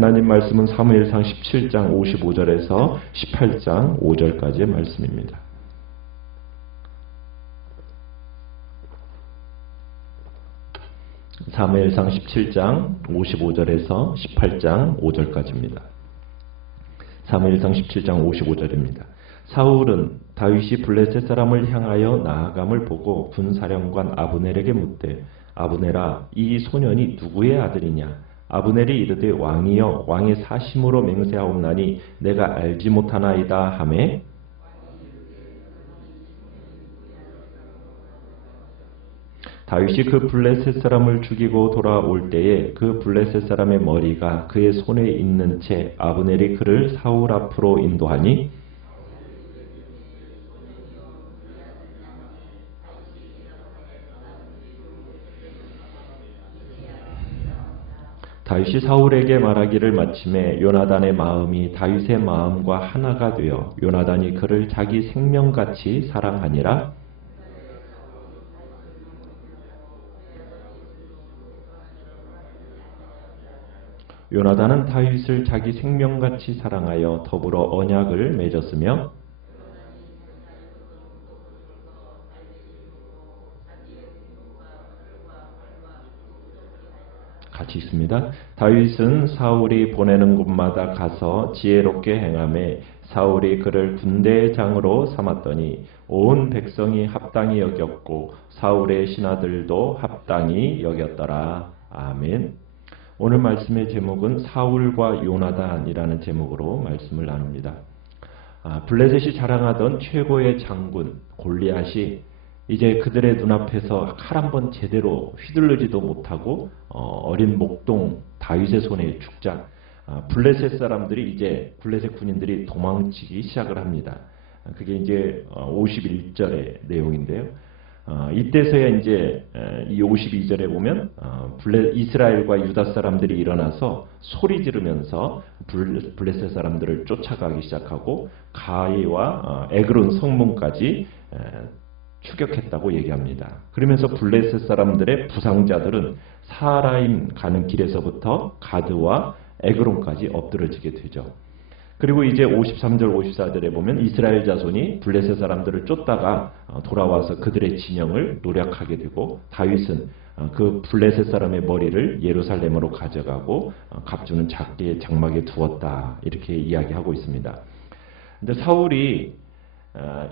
하나님 말씀은 사무엘상 17장 55절에서 18장 5절까지의 말씀입니다. 사무엘상 17장 55절에서 18장 5절까지입니다. 사무엘상 17장 55절입니다. 사울은 다윗이 블레셋 사람을 향하여 나아감을 보고 군사령관 아브넬에게 묻되 아브넬아 이 소년이 누구의 아들이냐? 아브넬이 이르되 왕이여 왕의 사심으로 맹세하옵나니 내가 알지 못하나이다 하매 다윗이 그 블레셋 사람을 죽이고 돌아올 때에 그 블레셋 사람의 머리가 그의 손에 있는 채 아브넬이 그를 사울 앞으로 인도하니 다윗이 사울에게 말하기를 마침에 요나단의 마음이 다윗의 마음과 하나가 되어 요나단이 그를 자기 생명같이 사랑하니라. 요나단은 다윗을 자기 생명같이 사랑하여 더불어 언약을 맺었으며 같이 있습니다. 다윗은 사울이 보내는 곳마다 가서 지혜롭게 행하매 사울이 그를 군대의 장으로 삼았더니 온 백성이 합당히 여겼고 사울의 신하들도 합당히 여겼더라. 아멘. 오늘 말씀의 제목은 사울과 요나단이라는 제목으로 말씀을 나눕니다. 블레셋이 자랑하던 최고의 장군 골리앗이 이제 그들의 눈앞에서 칼 한번 제대로 휘둘르지도 못하고 어린 목동 다윗의 손에 죽자 블레셋 사람들이 이제 블레셋 군인들이 도망치기 시작을 합니다. 그게 이제 51절의 내용인데요. 이때서야 이제 이 52절에 보면 이스라엘과 유다 사람들이 일어나서 소리 지르면서 블레셋 사람들을 쫓아가기 시작하고 가이와 에그론 성문까지 추격했다고 얘기합니다. 그러면서 블레셋 사람들의 부상자들은 사라임 가는 길에서부터 가드와 에그론까지 엎드러지게 되죠. 그리고 이제 53절 54절에 보면 이스라엘 자손이 블레셋 사람들을 쫓다가 돌아와서 그들의 진영을 노략하게 되고 다윗은 그 블레셋 사람의 머리를 예루살렘으로 가져가고 갑주는 작게 장막에 두었다 이렇게 이야기하고 있습니다. 근데 사울이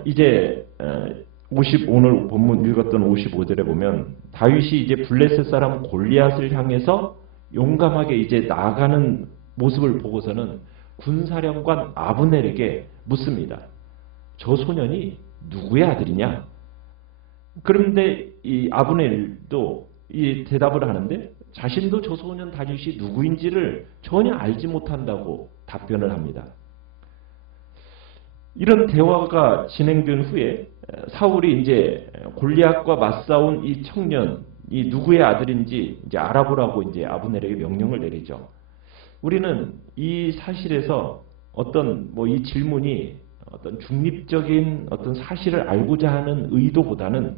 이제 오늘 본문 읽었던 55절에 보면 다윗이 이제 블레셋 사람 골리앗을 향해서 용감하게 이제 나아가는 모습을 보고서는 군사령관 아브넬에게 묻습니다. 저 소년이 누구의 아들이냐? 그런데 이 아브넬도 이 대답을 하는데 자신도 저 소년 다윗이 누구인지를 전혀 알지 못한다고 답변을 합니다. 이런 대화가 진행된 후에 사울이 이제 골리앗과 맞싸운 이 청년이 누구의 아들인지 이제 알아보라고 이제 아브넬에게 명령을 내리죠. 우리는 이 사실에서 어떤 이 질문이 어떤 중립적인 어떤 사실을 알고자 하는 의도보다는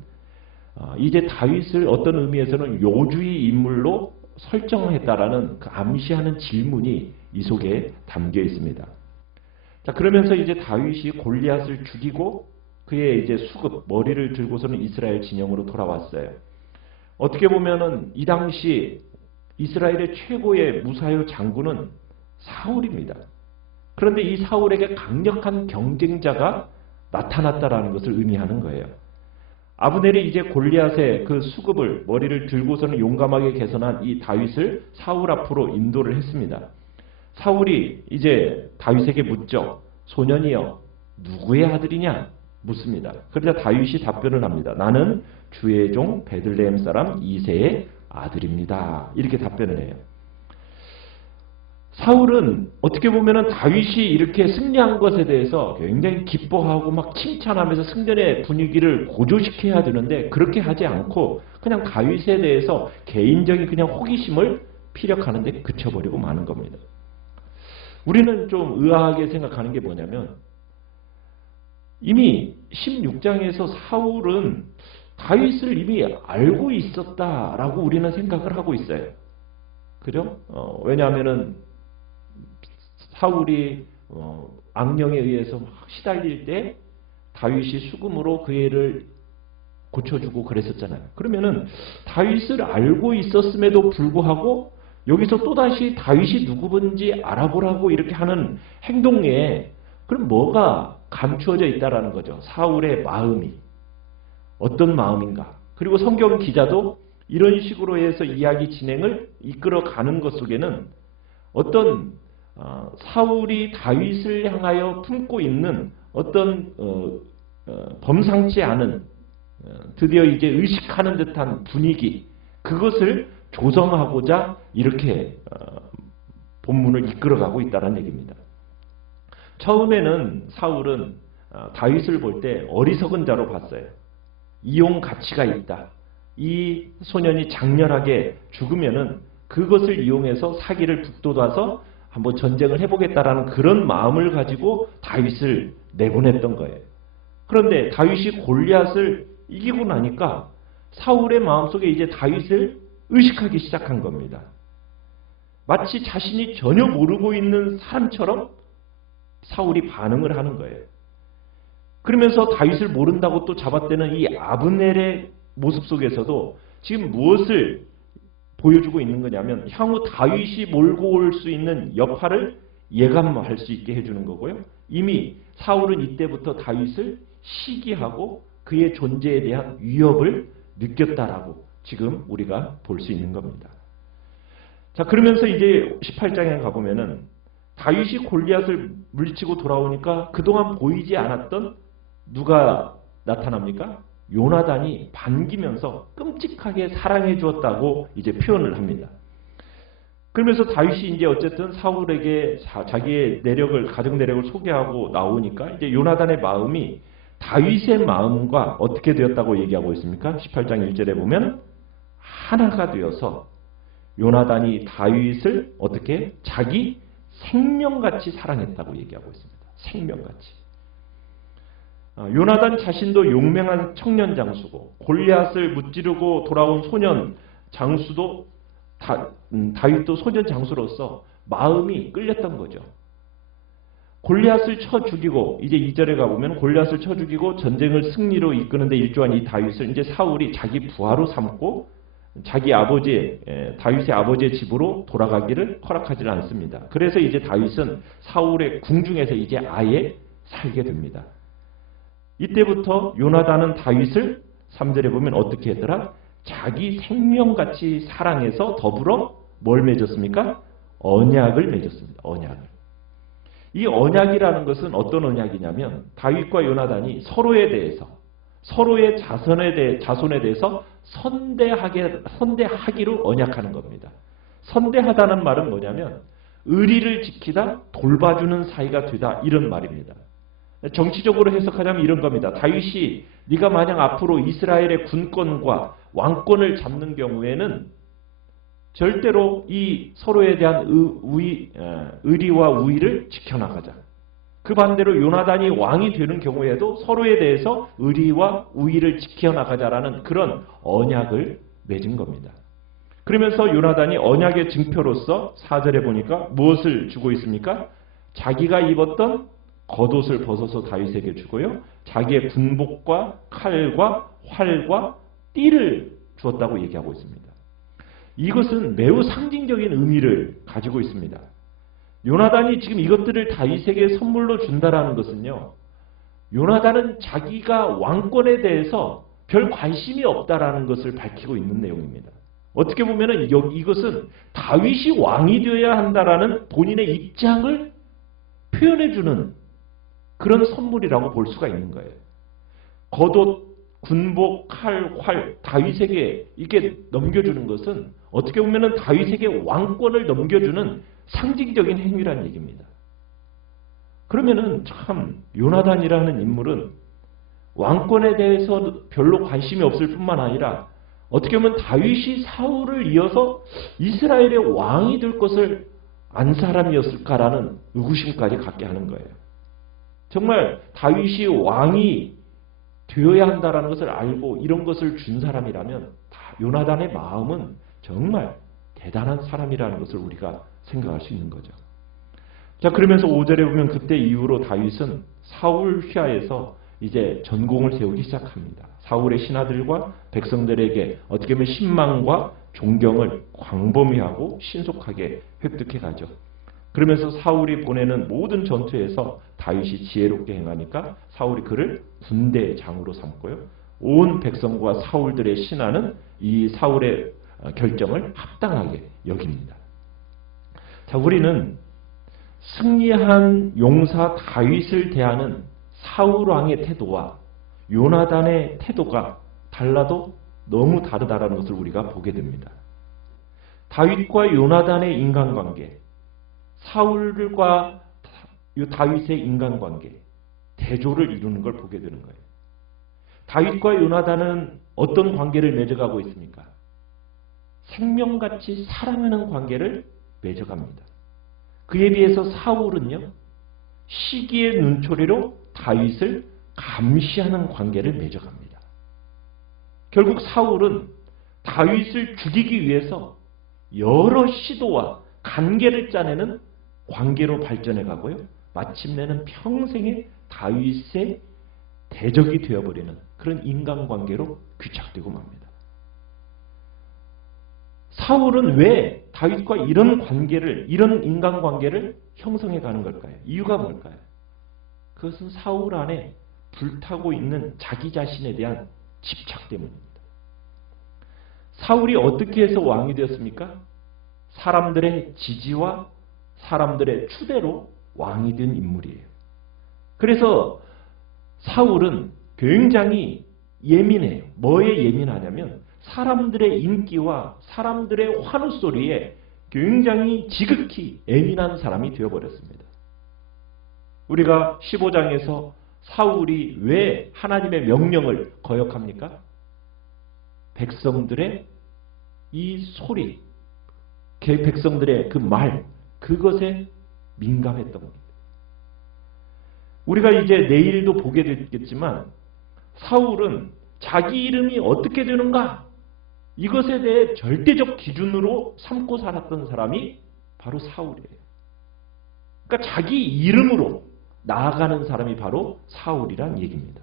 이제 다윗을 어떤 의미에서는 요주의 인물로 설정했다라는 그 암시하는 질문이 이 속에 담겨 있습니다. 자, 그러면서 이제 다윗이 골리앗을 죽이고 그의 이제 수급 머리를 들고서는 이스라엘 진영으로 돌아왔어요. 어떻게 보면은 이 당시 이스라엘의 최고의 무사요 장군은 사울입니다. 그런데 이 사울에게 강력한 경쟁자가 나타났다라는 것을 의미하는 거예요. 아브넬이 이제 골리앗의 그 수급을 머리를 들고서는 용감하게 개선한 이 다윗을 사울 앞으로 인도를 했습니다. 사울이 이제 다윗에게 묻죠. 소년이여 누구의 아들이냐? 묻습니다. 그러자 다윗이 답변을 합니다. 나는 주의 종 베들레헴 사람 이새의 아들입니다. 이렇게 답변을 해요. 사울은 어떻게 보면은 다윗이 이렇게 승리한 것에 대해서 굉장히 기뻐하고 막 칭찬하면서 승전의 분위기를 고조시켜야 되는데 그렇게 하지 않고 그냥 다윗에 대해서 개인적인 그냥 호기심을 피력하는 데 그쳐버리고 마는 겁니다. 우리는 좀 의아하게 생각하는 게 뭐냐면 이미 16장에서 사울은 다윗을 이미 알고 있었다라고 우리는 생각을 하고 있어요. 그죠? 왜냐하면은 사울이 악령에 의해서 막 시달릴 때 다윗이 수금으로 그 애를 고쳐주고 그랬었잖아요. 그러면은 다윗을 알고 있었음에도 불구하고 여기서 또다시 다윗이 누구든지 알아보라고 이렇게 하는 행동에 그럼 뭐가 감추어져 있다라는 거죠. 사울의 마음이 어떤 마음인가. 그리고 성경 기자도 이런 식으로 해서 이야기 진행을 이끌어가는 것 속에는 어떤 사울이 다윗을 향하여 품고 있는 어떤 범상치 않은 드디어 이제 의식하는 듯한 분위기, 그것을 조성하고자 이렇게 본문을 이끌어가고 있다는 얘기입니다. 처음에는 사울은 다윗을 볼 때 어리석은 자로 봤어요. 이용 가치가 있다. 이 소년이 장렬하게 죽으면은 그것을 이용해서 사기를 북돋아서 한번 전쟁을 해보겠다라는 그런 마음을 가지고 다윗을 내보냈던 거예요. 그런데 다윗이 골리앗을 이기고 나니까 사울의 마음속에 이제 다윗을 의식하기 시작한 겁니다. 마치 자신이 전혀 모르고 있는 사람처럼 사울이 반응을 하는 거예요. 그러면서 다윗을 모른다고 또 잡아떼는 이 아브넬의 모습 속에서도 지금 무엇을 보여주고 있는 거냐면 향후 다윗이 몰고 올 수 있는 여파를 예감할 수 있게 해주는 거고요. 이미 사울은 이때부터 다윗을 시기하고 그의 존재에 대한 위협을 느꼈다라고 지금 우리가 볼 수 있는 겁니다. 자, 그러면서 이제 18장에 가보면은 다윗이 골리앗을 물리치고 돌아오니까 그동안 보이지 않았던 누가 나타납니까? 요나단이 반기면서 끔찍하게 사랑해 주었다고 이제 표현을 합니다. 그러면서 다윗이 이제 어쨌든 사울에게 자기의 내력을, 가정 내력을 소개하고 나오니까 이제 요나단의 마음이 다윗의 마음과 어떻게 되었다고 얘기하고 있습니까? 18장 1절에 보면 하나가 되어서 요나단이 다윗을 어떻게 자기 생명같이 사랑했다고 얘기하고 있습니다. 생명같이. 요나단 자신도 용맹한 청년 장수고 골리앗을 무찌르고 돌아온 소년 장수도 다윗도 소년 장수로서 마음이 끌렸던 거죠. 골리앗을 쳐 죽이고 이제 2절에 가보면 골리앗을 쳐 죽이고 전쟁을 승리로 이끄는데 일조한 이 다윗을 이제 사울이 자기 부하로 삼고 자기 아버지 다윗의 아버지의 집으로 돌아가기를 허락하지 않습니다. 그래서 이제 다윗은 사울의 궁중에서 이제 아예 살게 됩니다. 이때부터 요나단은 다윗을 3절에 보면 어떻게 했더라? 자기 생명같이 사랑해서 더불어 뭘 맺었습니까? 언약을 맺었습니다. 언약을. 이 언약이라는 것은 어떤 언약이냐면 다윗과 요나단이 서로에 대해서 서로의 자손에 대해서 선대하기로 언약하는 겁니다. 선대하다는 말은 뭐냐면 의리를 지키다 돌봐주는 사이가 되다 이런 말입니다. 정치적으로 해석하자면 이런 겁니다. 다윗이 네가 만약 앞으로 이스라엘의 군권과 왕권을 잡는 경우에는 절대로 이 서로에 대한 의리와 우위를 지켜나가자. 그 반대로 요나단이 왕이 되는 경우에도 서로에 대해서 의리와 우위를 지켜나가자라는 그런 언약을 맺은 겁니다. 그러면서 요나단이 언약의 증표로서 4절에 보니까 무엇을 주고 있습니까? 자기가 입었던 겉옷을 벗어서 다윗에게 주고요. 자기의 군복과 칼과 활과 띠를 주었다고 얘기하고 있습니다. 이것은 매우 상징적인 의미를 가지고 있습니다. 요나단이 지금 이것들을 다윗에게 선물로 준다라는 것은요. 요나단은 자기가 왕권에 대해서 별 관심이 없다라는 것을 밝히고 있는 내용입니다. 어떻게 보면은 이것은 다윗이 왕이 되어야 한다라는 본인의 입장을 표현해주는 그런 선물이라고 볼 수가 있는 거예요. 겉옷, 군복, 칼, 활, 다윗에게 이게 넘겨주는 것은 어떻게 보면은 다윗에게 왕권을 넘겨주는 상징적인 행위라는 얘기입니다. 그러면은 참 요나단이라는 인물은 왕권에 대해서 별로 관심이 없을 뿐만 아니라 어떻게 보면 다윗이 사울을 이어서 이스라엘의 왕이 될 것을 안 사람이었을까라는 의구심까지 갖게 하는 거예요. 정말 다윗이 왕이 되어야 한다는 것을 알고 이런 것을 준 사람이라면 요나단의 마음은 정말 대단한 사람이라는 것을 우리가 생각할 수 있는 거죠. 자, 그러면서 5절에 보면 그때 이후로 다윗은 사울 휘하에서 이제 전공을 세우기 시작합니다. 사울의 신하들과 백성들에게 어떻게 보면 신망과 존경을 광범위하고 신속하게 획득해 가죠. 그러면서 사울이 보내는 모든 전투에서 다윗이 지혜롭게 행하니까 사울이 그를 군대 장으로 삼고요. 온 백성과 사울들의 신하는 이 사울의 결정을 합당하게 여깁니다. 자, 우리는 승리한 용사 다윗을 대하는 사울 왕의 태도와 요나단의 태도가 달라도 너무 다르다는 것을 우리가 보게 됩니다. 다윗과 요나단의 인간관계, 사울과 다윗의 인간관계, 대조를 이루는 걸 보게 되는 거예요. 다윗과 요나단은 어떤 관계를 맺어가고 있습니까? 생명같이 사랑하는 관계를 맺어갑니다. 그에 비해서 사울은요, 시기의 눈초리로 다윗을 감시하는 관계를 맺어갑니다. 결국 사울은 다윗을 죽이기 위해서 여러 시도와 관계를 짜내는 관계로 발전해 가고요. 마침내는 평생의 다윗의 대적이 되어버리는 그런 인간관계로 귀착되고 맙니다. 사울은 왜 다윗과 이런 관계를, 이런 인간관계를 형성해 가는 걸까요? 이유가 뭘까요? 그것은 사울 안에 불타고 있는 자기 자신에 대한 집착 때문입니다. 사울이 어떻게 해서 왕이 되었습니까? 사람들의 지지와 사람들의 추대로 왕이 된 인물이에요. 그래서 사울은 굉장히 예민해요. 뭐에 예민하냐면 사람들의 인기와 사람들의 환호소리에 굉장히 지극히 예민한 사람이 되어버렸습니다. 우리가 15장에서 사울이 왜 하나님의 명령을 거역합니까? 백성들의 이 소리, 백성들의 그 말, 그것에 민감했던 겁니다. 우리가 이제 내일도 보게 되겠지만 사울은 자기 이름이 어떻게 되는가? 이것에 대해 절대적 기준으로 삼고 살았던 사람이 바로 사울이에요. 그러니까 자기 이름으로 나아가는 사람이 바로 사울이란 얘기입니다.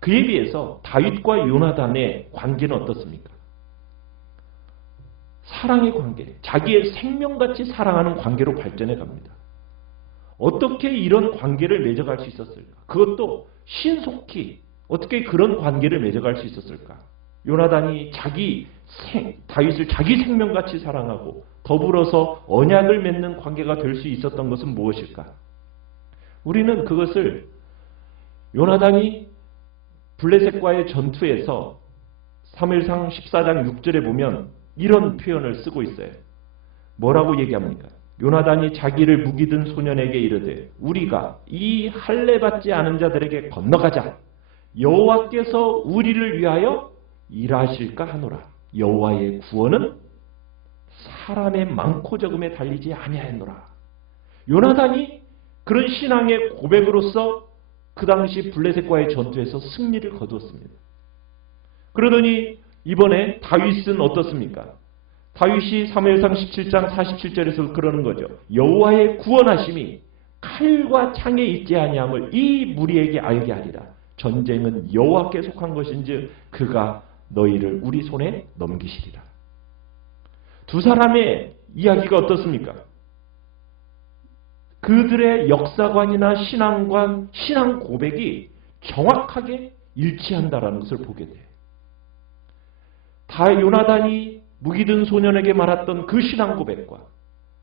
그에 비해서 다윗과 요나단의 관계는 어떻습니까? 사랑의 관계, 자기의 생명같이 사랑하는 관계로 발전해 갑니다. 어떻게 이런 관계를 맺어갈 수 있었을까? 그것도 신속히 어떻게 그런 관계를 맺어갈 수 있었을까? 요나단이 다윗을 자기 생명같이 사랑하고 더불어서 언약을 맺는 관계가 될 수 있었던 것은 무엇일까? 우리는 그것을 요나단이 블레셋과의 전투에서 사무엘상 14장 6절에 보면 이런 표현을 쓰고 있어요. 뭐라고 얘기합니까? 요나단이 자기를 무기든 소년에게 이르되 우리가 이 할례 받지 않은 자들에게 건너가자. 여호와께서 우리를 위하여 일하실까 하노라. 여호와의 구원은 사람의 많고 적음에 달리지 아니하였노라. 요나단이 그런 신앙의 고백으로서 그 당시 블레셋과의 전투에서 승리를 거두었습니다. 그러더니 이번에 다윗은 어떻습니까? 다윗이 사무엘상 17장 47절에서 그러는 거죠. 여호와의 구원하심이 칼과 창에 있지 아니함을 이 무리에게 알게 하리라. 전쟁은 여호와께 속한 것인즉 그가 너희를 우리 손에 넘기시리라. 두 사람의 이야기가 어떻습니까? 그들의 역사관이나 신앙관, 신앙 고백이 정확하게 일치한다라는 것을 보게 돼요. 요나단이 무기든 소년에게 말했던 그 신앙 고백과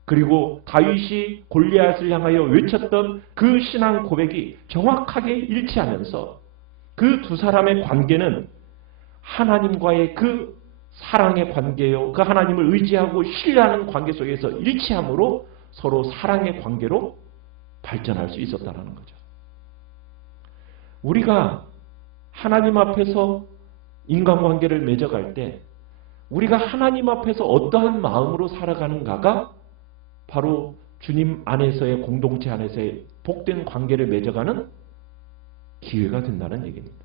그리고 다윗이 골리앗을 향하여 외쳤던 그 신앙 고백이 정확하게 일치하면서 그 두 사람의 관계는 하나님과의 그 사랑의 관계요, 그 하나님을 의지하고 신뢰하는 관계 속에서 일치함으로 서로 사랑의 관계로 발전할 수 있었다는 거죠. 우리가 하나님 앞에서 인간관계를 맺어갈 때 우리가 하나님 앞에서 어떠한 마음으로 살아가는가가 바로 주님 안에서의 공동체 안에서의 복된 관계를 맺어가는 기회가 된다는 얘기입니다.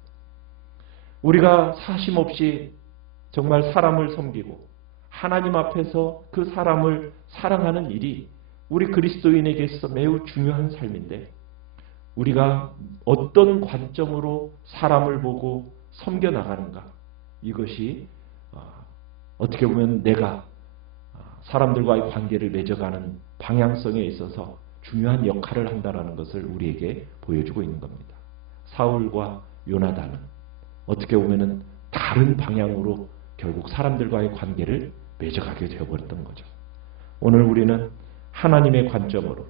우리가 사심없이 정말 사람을 섬기고 하나님 앞에서 그 사람을 사랑하는 일이 우리 그리스도인에게서 매우 중요한 삶인데 우리가 어떤 관점으로 사람을 보고 섬겨나가는가, 이것이 어떻게 보면 내가 사람들과의 관계를 맺어가는 방향성에 있어서 중요한 역할을 한다는 것을 우리에게 보여주고 있는 겁니다. 사울과 요나단은 어떻게 보면 다른 방향으로 결국 사람들과의 관계를 맺어가게 되어버렸던 거죠. 오늘 우리는 하나님의 관점으로,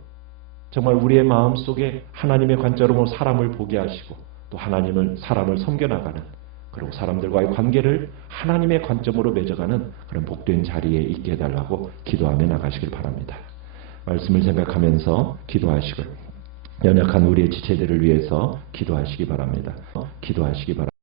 정말 우리의 마음속에 하나님의 관점으로 사람을 보게 하시고 또 사람을 섬겨나가는, 그리고 사람들과의 관계를 하나님의 관점으로 맺어가는 그런 복된 자리에 있게 해달라고 기도하며 나가시길 바랍니다. 말씀을 생각하면서 기도하시고 연약한 우리의 지체들을 위해서 기도하시기 바랍니다. 기도하시기 바랍니다.